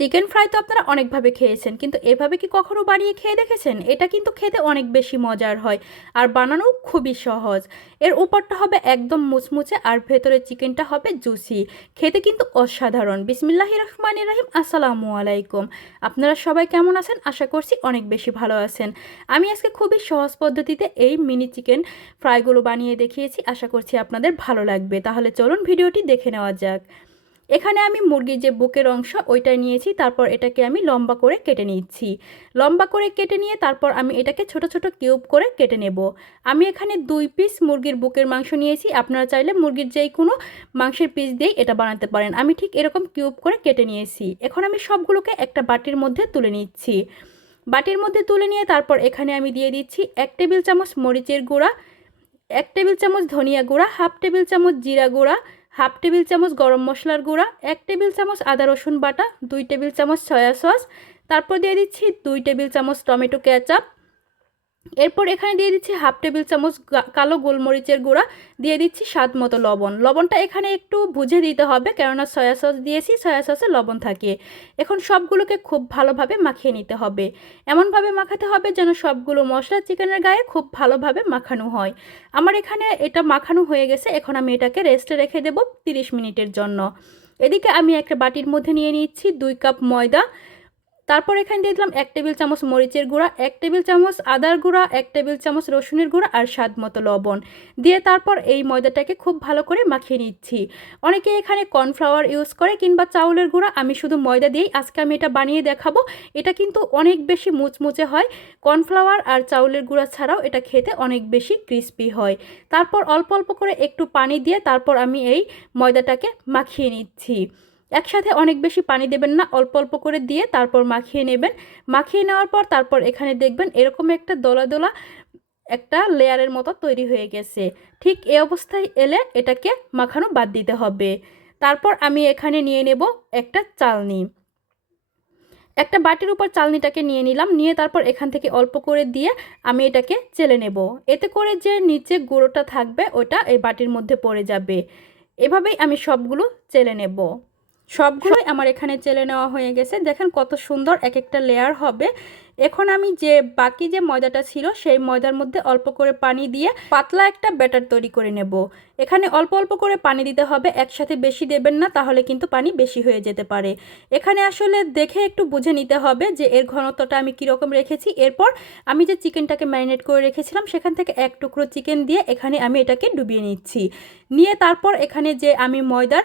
Chicken fry তো আপনারা অনেকভাবে খেয়েছেন, কিন্তু এভাবে কি কখনো বানিয়ে খেয়ে দেখেছেন? এটা কিন্তু খেতে অনেক বেশি মজার হয়, আর বানানো খুবই সহজ। এর উপরটা হবে একদম মুচমুচে, আর ভেতরে চিকেনটা হবে জুসি। খেতে কিন্তু অসাধারণ। বিসমিল্লাহ রহমান রাহিম, আসসালামু আলাইকুম। আপনারা সবাই কেমন আছেন? আশা করছি অনেক বেশি ভালো আছেন। আমি আজকে খুবই সহজ পদ্ধতিতে এই মিনি চিকেন ফ্রাইগুলো বানিয়ে দেখিয়েছি। আশা করছি আপনাদের ভালো লাগবে। তাহলে চলুন ভিডিওটি দেখে নেওয়া যাক। এখানে আমি মুরগির যে বুকের অংশ ওইটা নিয়েছি, তারপর এটাকে আমি লম্বা করে কেটে নিচ্ছি। লম্বা করে কেটে নিয়ে তারপর আমি এটাকে ছোট ছোট কিউব করে কেটে নেব। আমি এখানে দুই পিস মুরগির বুকের মাংস নিয়েছি, আপনারা চাইলে মুরগির যেই কোনো মাংসের পিস দিয়েই এটা বানাতে পারেন। আমি ঠিক এরকম কিউব করে কেটে নিয়েছি। এখন আমি সবগুলোকে একটা বাটির মধ্যে তুলে নিচ্ছি। বাটির মধ্যে তুলে নিয়ে তারপর এখানে আমি দিয়ে দিচ্ছি এক টেবিল চামচ মরিচের গুঁড়া, এক টেবিল চামচ ধনিয়া গুঁড়া, হাফ টেবিল চামচ জিরা গুঁড়া হাফ টেবিল চামচ গরম মশলার গুঁড়া, এক টেবিল চামচ আদা রসুন বাটা, দুই টেবিল চামচ সয়া সস, তারপর দিয়ে দিচ্ছি দুই টেবিল চামচ টমেটো কেচাপ এরপর এখানে দিয়ে দিচ্ছি হাফ টেবিল চামচ কালো গোলমরিচের গুঁড়া, দিয়ে দিচ্ছি স্বাদ মতো লবণ। লবণটা এখানে একটু বুঝে দিতে হবে, কেননা সয়া সস দিয়েছি, সয়া সসে লবণ থাকে। এখন সবগুলোকে খুব ভালোভাবে মাখিয়ে নিতে হবে। এমনভাবে মাখাতে হবে যেন সবগুলো মশলা চিকেনের গায়ে খুব ভালোভাবে মাখানো হয়। আমার এখানে এটা মাখানো হয়ে গেছে, এখন আমি এটাকে রেস্টে রেখে দেব তিরিশ মিনিটের জন্য। এদিকে আমি একটা বাটির মধ্যে নিয়ে নিচ্ছি দুই কাপ ময়দা তারপর এখানে দিয়ে দিলাম এক টেবিল চামচ মরিচের গুঁড়া, এক টেবিল চামচ আদার গুঁড়া, এক টেবিল চামচ রসুনের গুঁড়া আর স্বাদ মতো লবণ। দিয়ে তারপর এই ময়দাটাকে খুব ভালো করে মাখিয়ে নিচ্ছি। অনেকে এখানে কর্নফ্লাওয়ার ইউজ করে কিংবা চাউলের গুঁড়া, আমি শুধু ময়দা দিয়েই আজকে আমি এটা বানিয়ে দেখাবো। এটা কিন্তু অনেক বেশি মুচমুচে হয়। কর্নফ্লাওয়ার আর চাউলের গুঁড়া ছাড়াও এটা খেতে অনেক বেশি ক্রিস্পি হয়। তারপর অল্প অল্প করে একটু পানি দিয়ে তারপর আমি এই ময়দাটাকে মাখিয়ে নিচ্ছি। একসাথে অনেক বেশি পানি দেবেন না, অল্প অল্প করে দিয়ে তারপর মাখিয়ে নেবেন। মাখিয়ে নেওয়ার পর তারপর এখানে দেখবেন এরকম একটা দোলা দোলা একটা লেয়ারের মতো তৈরি হয়ে গেছে। ঠিক এ অবস্থায় এলে এটাকে মাখানো বাদ দিতে হবে। তারপর আমি এখানে নিয়ে নেব একটা চালনি। একটা বাটির উপর চালনিটাকে নিয়ে নিলাম, নিয়ে তারপর এখান থেকে অল্প করে দিয়ে আমি এটাকে চেলে নেব। এতে করে যে নিচে গুঁড়োটা থাকবে, ওটা এই বাটির মধ্যে পড়ে যাবে। এভাবেই আমি সবগুলো চেলে নেব। সবগুলোই আমার এখানে চেলে নেওয়া হয়ে গেছে। দেখেন কত সুন্দর এক একটা লেয়ার হবে। এখন আমি যে বাকি যে ময়দাটা ছিল, সেই ময়দার মধ্যে অল্প করে পানি দিয়ে পাতলা একটা ব্যাটার তৈরি করে নেব। এখানে অল্প অল্প করে পানি দিতে হবে, একসাথে বেশি দেবেন না, তাহলে কিন্তু পানি বেশি হয়ে যেতে পারে। এখানে আসলে দেখে একটু বুঝে নিতে হবে যে এর ঘনত্বটা আমি কীরকম রেখেছি। এরপর আমি যে চিকেনটাকে ম্যারিনেট করে রেখেছিলাম, সেখান থেকে এক টুকরো চিকেন দিয়ে এখানে আমি এটাকে ডুবিয়ে নিচ্ছি। নিয়ে তারপর এখানে যে আমি ময়দার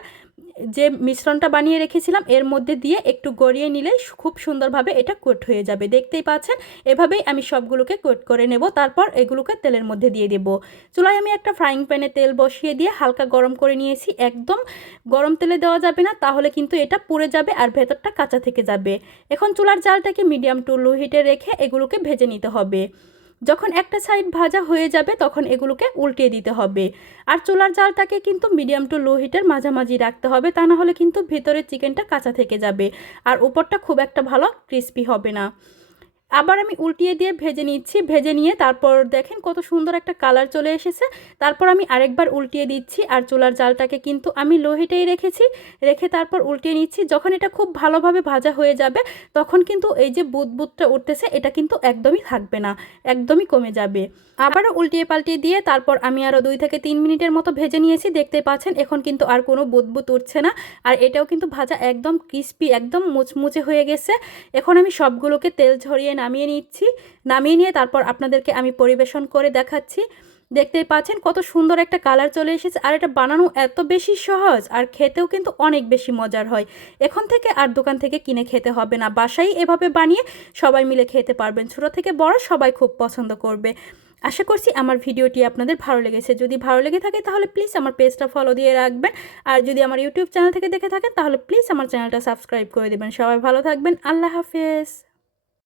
যে মিশ্রণটা বানিয়ে রেখেছিলাম, এর মধ্যে দিয়ে একটু গড়িয়ে নিলে খুব সুন্দরভাবে এটা কোট হয়ে যাবে। দেখতেই পাচ্ছেন? এভাবেই আমি সবগুলোকে কোট করে নেব। তারপর এগুলোকে তেলের মধ্যে দিয়ে দেব। চুলায় আমি একটা ফ্রাইং প্যানে তেল বসিয়ে দিয়ে হালকা গরম করে নিয়েছি। একদম গরম তেলে দেওয়া যাবে না, তাহলে কিন্তু এটা পুড়ে যাবে আর ভেতরটা কাঁচা থেকে যাবে। এখন চুলার জালটাকে মিডিয়াম টু লো হিটে রেখে এগুলোকে ভেজে নিতে হবে। যখন একটা সাইড ভাজা হয়ে যাবে, তখন এগুলোকে উল্টিয়ে দিতে হবে। আর চুলার জালটাকে কিন্তু মিডিয়াম টু লো হিটের মাঝামাঝি রাখতে হবে, তা না হলে কিন্তু ভেতরের চিকেনটা কাঁচা থেকে যাবে। আর উপরটা খুব একটা ভালো ক্রিস্পি হবে না। আবার আমি উল্টিয়ে দিয়ে ভেজে নিচ্ছি, ভেজে নিয়ে তারপর দেখেন কত সুন্দর একটা কালার চলে এসেছে। তারপর আমি আরেকবার উল্টিয়ে দিচ্ছি আর চুলার জালটাকে কিন্তু আমি লোহিটেই রেখেছি। রেখে তারপর উল্টিয়ে নিচ্ছি। যখন এটা খুব ভালোভাবে ভাজা হয়ে যাবে, তখন কিন্তু এই যে বুদ বুদটা উঠতেছে, এটা কিন্তু একদমই থাকবে না, একদমই কমে যাবে। আবারও উল্টিয়ে পাল্টিয়ে দিয়ে তারপর আমি আরও দুই থেকে তিন মিনিটের মতো ভেজে নিয়েছি। দেখতে পাচ্ছেন, এখন কিন্তু আর কোনো বুদবুদ উঠছে না। আর এটাও কিন্তু ভাজা একদম ক্রিস্পি একদম মুচমুচে হয়ে গেছে। এখন আমি সবগুলোকে তেল ঝরিয়ে নামিয়ে নিচ্ছি। নামিয়ে নিয়ে তারপর আপনাদেরকে আমি পরিবেশন করে দেখাচ্ছি। দেখতেই পাচ্ছেন কত সুন্দর একটা কালার চলে এসেছে। আর এটা বানানো এত বেশি সহজ আর খেতেও কিন্তু অনেক বেশি মজার হয়। এখন থেকে আর দোকান থেকে কিনে খেতে হবে না। বাসায় এভাবে বানিয়ে সবাই মিলে খেতে পারবেন। ছোটো থেকে বড় সবাই খুব পছন্দ করবে। আশা করছি আমার ভিডিওটি আপনাদের ভালো লেগেছে। যদি ভালো লেগে থাকে তাহলে প্লিজ আমার পেজটা ফলো দিয়ে রাখবেন। আর যদি আমার ইউটিউব চ্যানেল থেকে দেখে থাকেন তাহলে প্লিজ আমার চ্যানেলটা সাবস্ক্রাইব করে দেবেন। সবাই ভালো থাকবেন। আল্লাহ হাফেজ।